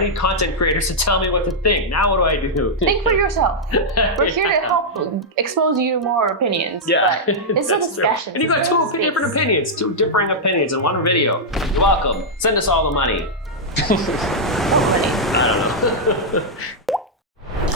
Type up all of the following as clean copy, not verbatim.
I need content creators to tell me what to think. Now what do? Think for yourself. We're here to help expose you to more opinions. Yeah, But it's a discussion. And you got two different opinions, two differing opinions in one video. You're welcome. Send us all the money. I don't know.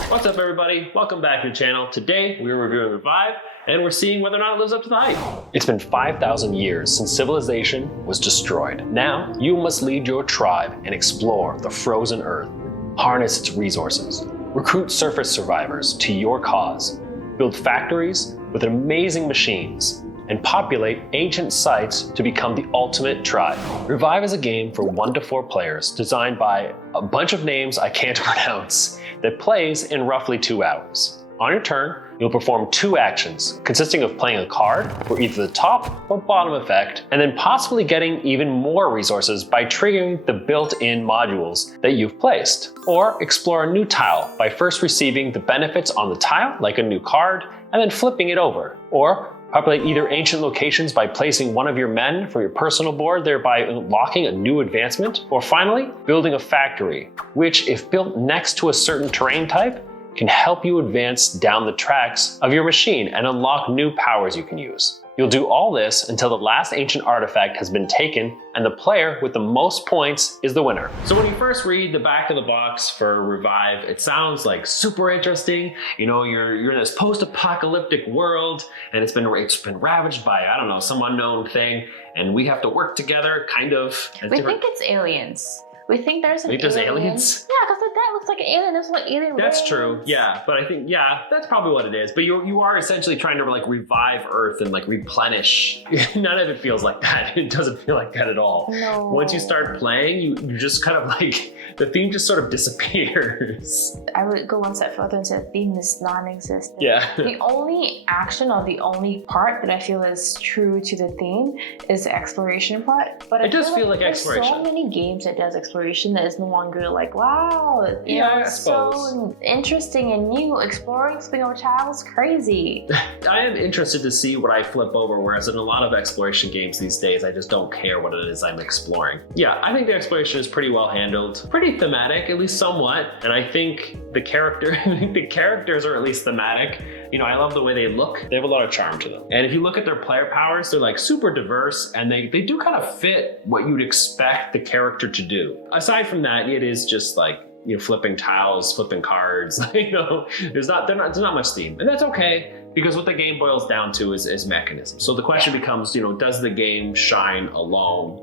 What's up, everybody? Welcome back to the channel. Today we're reviewing Revive, and we're seeing whether or not it lives up to the hype. It's been 5,000 years since civilization was destroyed. Now you must lead your tribe and explore the frozen earth, harness its resources, recruit surface survivors to your cause, build factories with amazing machines, and populate ancient sites to become the ultimate tribe. Revive is a game for 1 to 4 players designed by a bunch of names I can't pronounce that plays in roughly 2 hours. On your turn, you'll perform 2 actions consisting of playing a card for either the top or bottom effect, and then possibly getting even more resources by triggering the built-in modules that you've placed. Or explore a new tile by first receiving the benefits on the tile, like a new card, and then flipping it over. Or populate either ancient locations by placing one of your men for your personal board, thereby unlocking a new advancement. Or finally, building a factory, which if built next to a certain terrain type, can help you advance down the tracks of your machine and unlock new powers you can use. You'll do all this until the last ancient artifact has been taken and the player with the most points is the winner. So when you first read the back of the box for Revive, it sounds like super interesting. You know, you're in this post-apocalyptic world and it's been ravaged by, I don't know, some unknown thing, and we have to work together kind of. We think it's aliens. We think there's an alien. There's aliens? Yeah, because that looks like an alien. There's like alien That's rays. true, yeah. But I think, yeah, that's probably what it is. But you are essentially trying to like revive Earth and like replenish. None of it feels like that. It doesn't feel like that at all. No. Once you start playing, you just kind of like, the theme just sort of disappears. I would go one step further and say the theme is non-existent. Yeah. The only action or the only part that I feel is true to the theme is the exploration part. But It does feel like there's exploration. so many games that does exploration that is no longer like, wow, you Yeah, know, I it's suppose. so interesting and new. Exploring Spring of a Child is crazy. I am interested to see what I flip over, whereas in a lot of exploration games these days, I just don't care what it is I'm exploring. Yeah, I think the exploration is pretty well handled, pretty thematic, at least somewhat, and I think the characters are at least thematic. You know, I love the way they look. They have a lot of charm to them. And if you look at their player powers, they're like super diverse, and they do kind of fit what you'd expect the character to do. Aside from that, it is just like, you know, flipping tiles, flipping cards, you know, there's not much theme, and that's okay, because what the game boils down to is mechanism. So the question becomes, you know, does the game shine alone,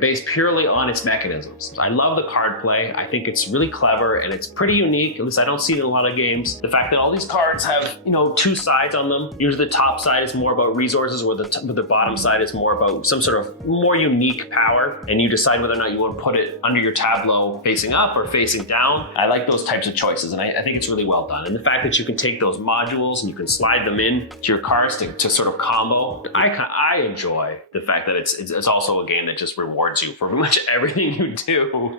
based purely on its mechanisms? I love the card play. I think it's really clever and it's pretty unique. At least I don't see it in a lot of games. The fact that all these cards have, you know, 2 sides on them. Usually the top side is more about resources, where the bottom side is more about some sort of more unique power, and you decide whether or not you want to put it under your tableau facing up or facing down. I like those types of choices, and I think it's really well done. And the fact that you can take those modules and you can slide them in to your cards to sort of combo. I enjoy the fact that it's also a game that just rewards you for pretty much everything you do.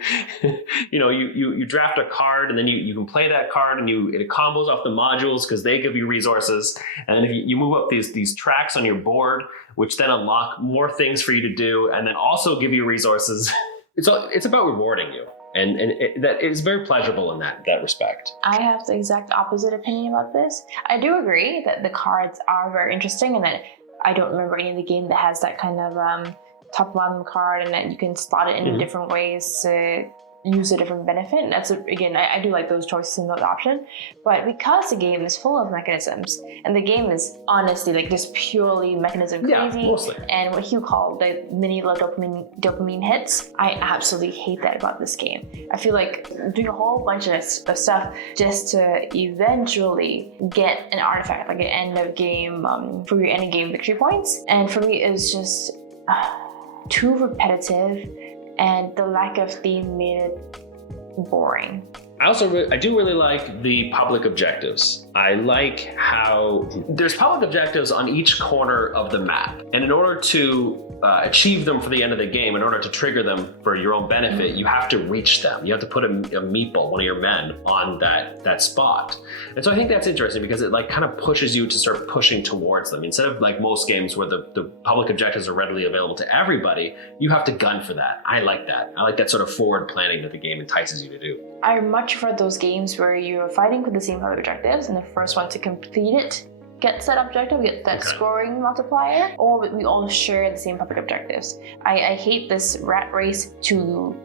You know, you draft a card, and then you can play that card, and it combos off the modules because they give you resources. And then if you move up these tracks on your board, which then unlock more things for you to do, and then also give you resources. It's about rewarding you. And that is very pleasurable in that respect. I have the exact opposite opinion about this. I do agree that the cards are very interesting, and that I don't remember any of the game that has that kind of top-bottom card, and that you can slot it in different ways to use a different benefit. And that's, again, I do like those choices and those options. But because the game is full of mechanisms, and the game is honestly like just purely mechanism crazy, yeah, mostly. And what Hugh called the mini low dopamine hits, I absolutely hate that about this game. I feel like doing a whole bunch of stuff just to eventually get an artifact, like an end of game for your end game victory points. And for me, it's just too repetitive, and the lack of theme made it boring. I do really like the public objectives. I like how there's public objectives on each corner of the map. And in order to achieve them for the end of the game, in order to trigger them for your own benefit, you have to reach them. You have to put a meeple, one of your men, on that spot. And so I think that's interesting because it like kind of pushes you to start pushing towards them. Instead of like most games where the public objectives are readily available to everybody, you have to gun for that. I like that. I like that sort of forward planning that the game entices you to do. I much prefer those games where you're fighting for the same public objectives and the first one to complete it gets that objective, gets that scoring multiplier, or we all share the same public objectives. I hate this rat race to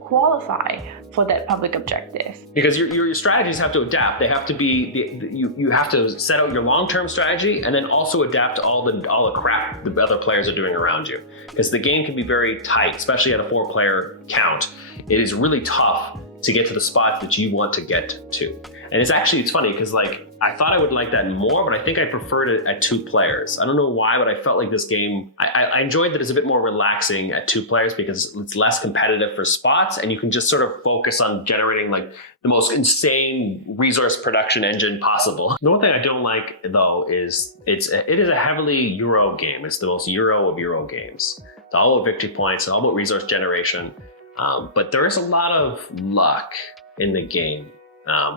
qualify for that public objective. Because your strategies have to adapt. They have to be, you have to set out your long-term strategy and then also adapt to all the crap the other players are doing around you. Because the game can be very tight, especially at a 4-player count. It is really tough to get to the spots that you want to get to. And it's funny because like, I thought I would like that more, but I think I preferred it at 2 players. I don't know why, but I felt like this game, I enjoyed that it's a bit more relaxing at 2 players because it's less competitive for spots and you can just sort of focus on generating like the most insane resource production engine possible. The one thing I don't like though is it is a heavily Euro game. It's the most Euro of Euro games. It's all about victory points, it's all about resource generation. But there is a lot of luck in the game.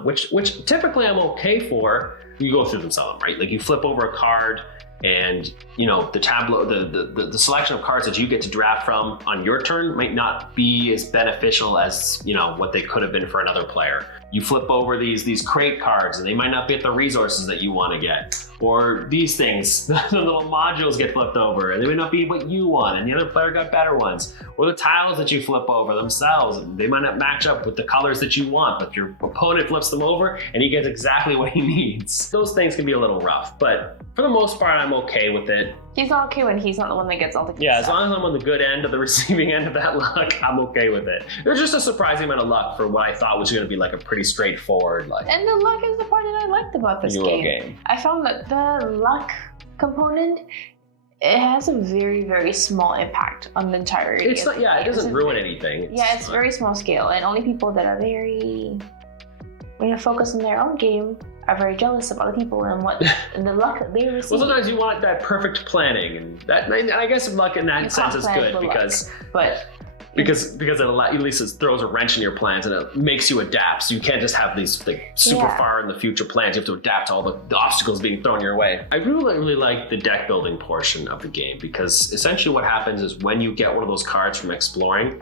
Which typically I'm okay for. You go through them some, right? Like you flip over a card and you know the tableau, the selection of cards that you get to draft from on your turn might not be as beneficial as you know what they could have been for another player. You flip over these crate cards and they might not get the resources that you want to get. Or these things, the little modules get flipped over and they may not be what you want and the other player got better ones. Or the tiles that you flip over themselves, they might not match up with the colors that you want, but your opponent flips them over and he gets exactly what he needs. Those things can be a little rough, but for the most part, I'm okay with it. He's not okay when he's not the one that gets all the good stuff. As stuff. long as I'm on the good end of the receiving end of that luck, I'm okay with it. There's just a surprising amount of luck for what I thought was going to be like a pretty straightforward like. And the luck is the part that I liked about this game. I found that the luck component, it has a very, very small impact on the entire game. It's not, yeah, it doesn't ruin anything. It's very small scale, and only people that are very focused on their own game are very jealous of other people and what and the luck they receive. Well, sometimes you want that perfect planning, and that I guess luck in that sense is good because it at least it throws a wrench in your plans and it makes you adapt. So you can't just have these like super far in the future plans. You have to adapt to all the obstacles being thrown your way. I really like the deck building portion of the game because essentially what happens is when you get one of those cards from exploring,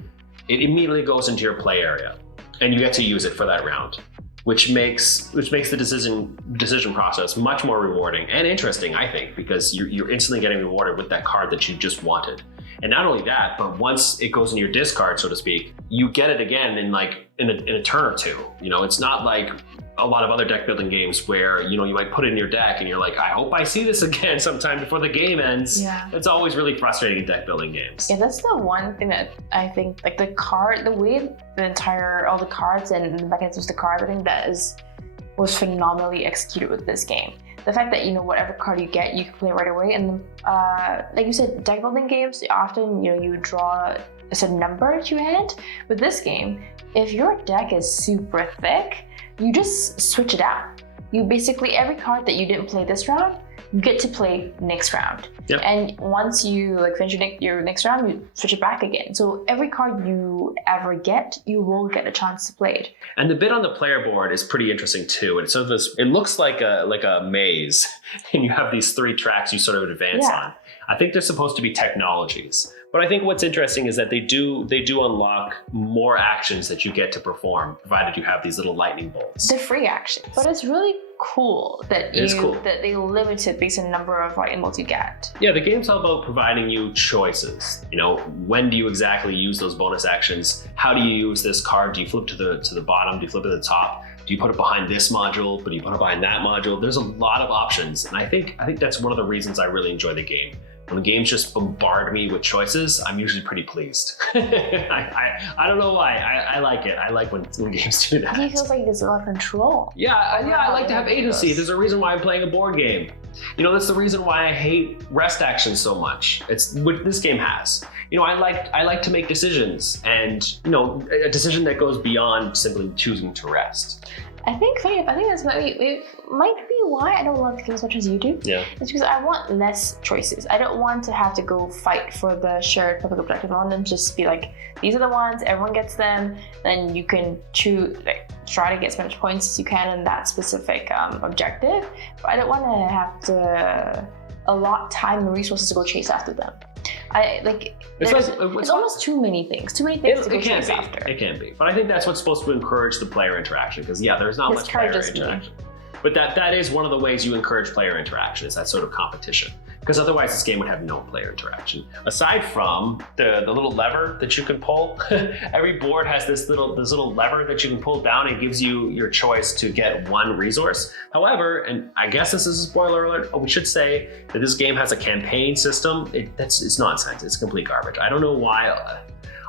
it immediately goes into your play area and you get to use it for that round. Which makes the decision process much more rewarding and interesting, I think, because you're instantly getting rewarded with that card that you just wanted. And not only that, but once it goes into your discard, so to speak, you get it again in a turn or two. You know, it's not like a lot of other deck building games where, you know, you might put it in your deck and you're like, I hope I see this again sometime before the game ends. Yeah. It's always really frustrating in deck building games. Yeah, that's the one thing that I think, like the way all the cards and the mechanisms of the cards, I think was phenomenally executed with this game. The fact that, you know, whatever card you get, you can play right away. And like you said, deck building games, often, you know, you draw a certain number to your hand. With this game, if your deck is super thick, you just switch it out. You basically, every card that you didn't play this round, you get to play next round. Yep. And once you finish your next round, you switch it back again. So every card you ever get, you will get a chance to play it. And the bit on the player board is pretty interesting too. And so it looks like a maze, and you have these 3 tracks you sort of advance on. I think they're supposed to be technologies. But I think what's interesting is that they do unlock more actions that you get to perform, provided you have these little lightning bolts. They're free actions. But it's really cool that that they limit it based on the number of lightning bolts you get. Yeah, the game's all about providing you choices. You know, when do you exactly use those bonus actions? How do you use this card? Do you flip to the bottom? Do you flip to the top? Do you put it behind this module? But do you put it behind that module? There's a lot of options. And I think that's one of the reasons I really enjoy the game. When games just bombard me with choices, I'm usually pretty pleased. I don't know why. I like it. I like when games do that. He feels like there's a lot of control. Yeah, I like to have agency. There's a reason why I'm playing a board game. You know, that's the reason why I hate rest action so much. It's what this game has. You know, I like to make decisions, and you know, a decision that goes beyond simply choosing to rest. I think that's might be why I don't love the game as much as you do. Yeah. It's because I want less choices. I don't want to have to go fight for the shared public objective. I want them to just be like, these are the ones, everyone gets them, then you can choose, like, try to get as much points as you can in that specific objective. But I don't want to have to allot time and resources to go chase after them. It's almost too many things to go chase after. It can be, but I think that's what's supposed to encourage the player interaction, because there's not much player interaction. But that is one of the ways you encourage player interaction, is that sort of competition. Because otherwise this game would have no player interaction. Aside from the little lever that you can pull, every board has this little lever that you can pull down and gives you your choice to get one resource. However, and I guess this is a spoiler alert, we should say that this game has a campaign system. It's nonsense, it's complete garbage. I don't know why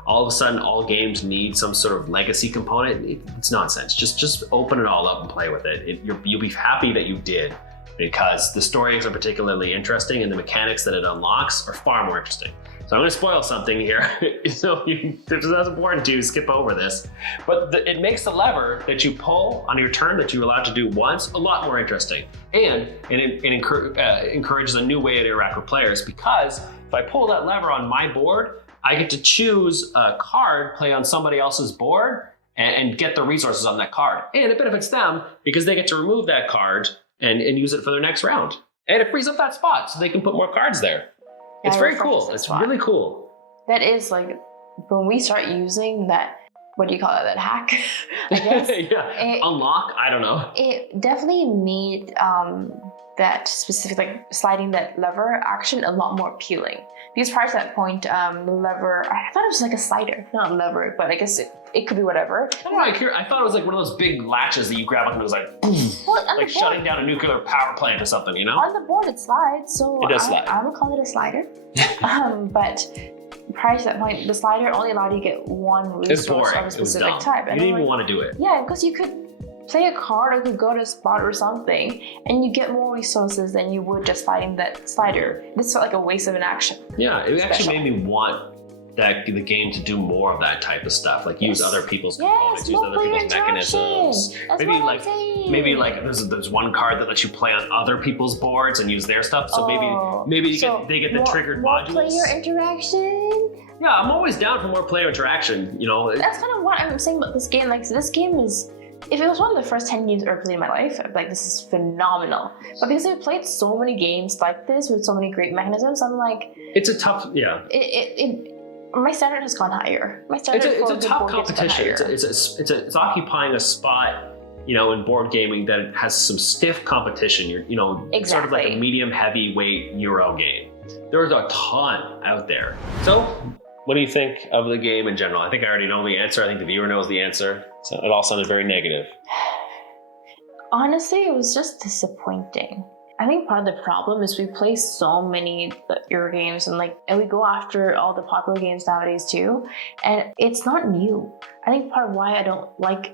all of a sudden all games need some sort of legacy component. It's nonsense. Just open it all up and play with it. You'll be happy that you did, because the stories are particularly interesting and the mechanics that it unlocks are far more interesting. So I'm going to spoil something here. So if it's not important to skip over this, but it makes the lever that you pull on your turn that you're allowed to do once a lot more interesting. And it encourages a new way to interact with players, because if I pull that lever on my board, I get to choose a card, play on somebody else's board, and get the resources on that card. And it benefits them because they get to remove that card and use it for their next round. And it frees up that spot so they can put more cards there. It's very cool. It's really cool. That is like, when we start using that, what do you call it, that hack, I guess? Unlock? I don't know. It definitely made that specific, like sliding that lever action a lot more appealing. Because prior to that point, the lever, I thought it was like a slider, not a lever, but I guess it could be whatever. I don't know, I thought it was like one of those big latches that you grab and it was like, like shutting down a nuclear power plant or something, you know? On the board it slides, so it does slide. I would call it a slider. But prior to that point, the slider only allowed you to get one resource of a specific type. You didn't even want to do it. Yeah, because you could play a card or could go to a spot or something, and you get more resources than you would just fighting that slider. This felt like a waste of an action. Yeah, it actually made me want the game to do more of that type of stuff, like use other people's components, use other people's mechanisms. Maybe like there's one card that lets you play on other people's boards and use their stuff. So maybe they get the triggered modules. More player interaction. Yeah, I'm always down for more player interaction. You know, that's kind of what I'm saying about this game. Like, so this game is, if it was one of the first 10 games I ever played in my life, I'd be like, this is phenomenal. But because I've played so many games like this with so many great mechanisms, I'm like, it's a tough, my standard has gone higher. My standard it's a tough competition. It's occupying a spot, you know, in board gaming that it has some stiff competition. It's sort of like a medium heavyweight Euro game. There's a ton out there. So, what do you think of the game in general? I think I already know the answer. I think the viewer knows the answer. So it all sounded very negative. Honestly, it was just disappointing. I think part of the problem is we play so many Euro games and we go after all the popular games nowadays too, and it's not new. I think part of why I don't like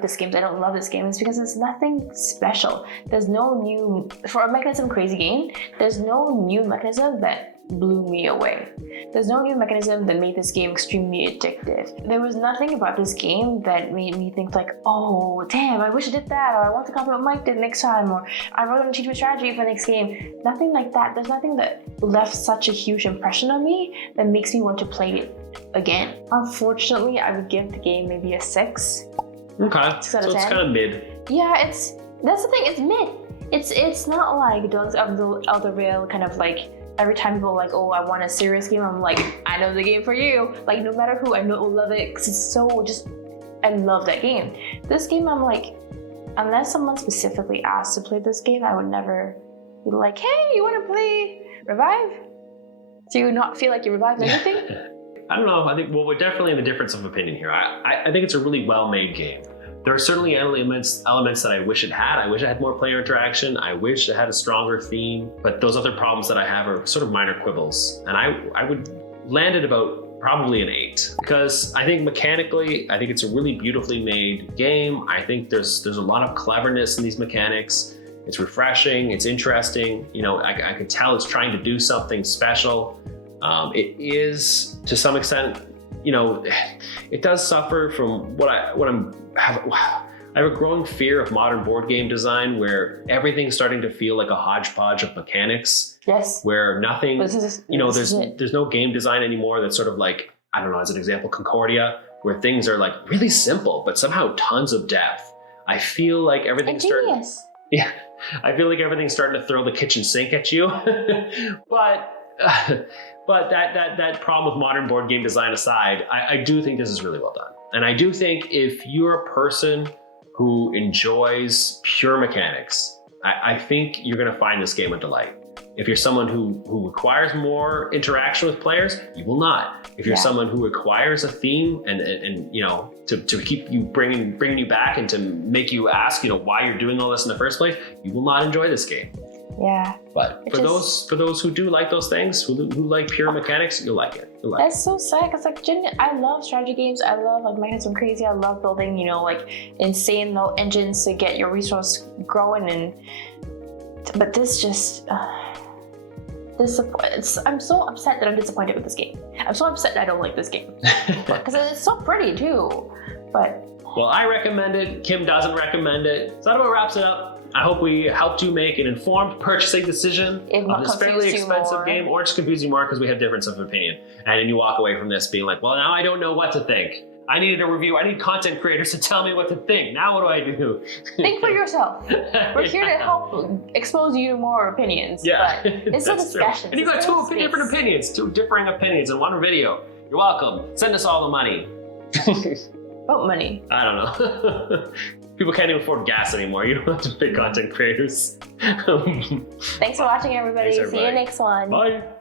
this game, I don't love this game, is because there's nothing special. There's no new, for a mechanism crazy game, there's no new mechanism that blew me away. There's no new mechanism that made this game extremely addictive. There was nothing about this game that made me think like, oh damn, I wish I did that, or I want to copy what Mike did next time, or I want to change my strategy for the next game. Nothing like that. There's nothing that left such a huge impression on me that makes me want to play it again. Unfortunately, I would give the game maybe a 6. Okay, 6 out of 10. It's kind of mid. Yeah, that's the thing, it's mid. It's not like Dawn's of the Rail kind of like, every time people are like, oh, I want a serious game, I'm like, I know the game for you. Like, no matter who, I know will love it, because it's so I love that game. This game, I'm like, unless someone specifically asked to play this game, I would never be like, hey, you want to play Revive? Do you not feel like you revived anything? I don't know. I think, we're definitely in the difference of opinion here. I think it's a really well-made game. There are certainly elements that I wish it had. I wish it had more player interaction. I wish it had a stronger theme. But those other problems that I have are sort of minor quibbles. And I would land at about probably an 8. Because I think mechanically, I think it's a really beautifully made game. I think there's a lot of cleverness in these mechanics. It's refreshing. It's interesting. You know, I could tell it's trying to do something special. It is, to some extent, you know, it does suffer from I have a growing fear of modern board game design where everything's starting to feel like a hodgepodge of mechanics. Yes. Where nothing, there's no game design anymore that's sort of like, I don't know, as an example, Concordia, where things are like really simple, but somehow tons of depth. I feel like everything's starting. Yeah, I feel like everything's starting to throw the kitchen sink at you. But that problem with modern board game design aside, I do think this is really well done. And I do think if you're a person who enjoys pure mechanics, I think you're going to find this game a delight. If you're someone who requires more interaction with players, you will not. If you're someone who requires a theme and you know, to keep you bringing you back and to make you ask, you know, why you're doing all this in the first place, you will not enjoy this game. Yeah. But for those who do like those things, who like pure mechanics, you'll like it. That's so sad because like I love strategy games. I love like Mechanism Crazy. I love building, you know, like insane little engines to get your resource growing, but this just I'm so upset that I'm disappointed with this game. I'm so upset that I don't like this game because it's so pretty too. But well, I recommend it. Kim doesn't recommend it. So that about wraps it up. I hope we helped you make an informed purchasing decision on this fairly expensive game, or just confuse you more because we have difference of opinion. And then you walk away from this being like, well, now I don't know what to think. I needed a review. I need content creators to tell me what to think. Now what do I do? Think for yourself. We're here to help expose you to more opinions. Yeah, but it's a discussion. And you got two differing opinions in one video. You're welcome. Send us all the money. What money? I don't know. People can't even afford gas anymore. You don't have to pay content creators. Thanks for watching, everybody. See you next one. Bye.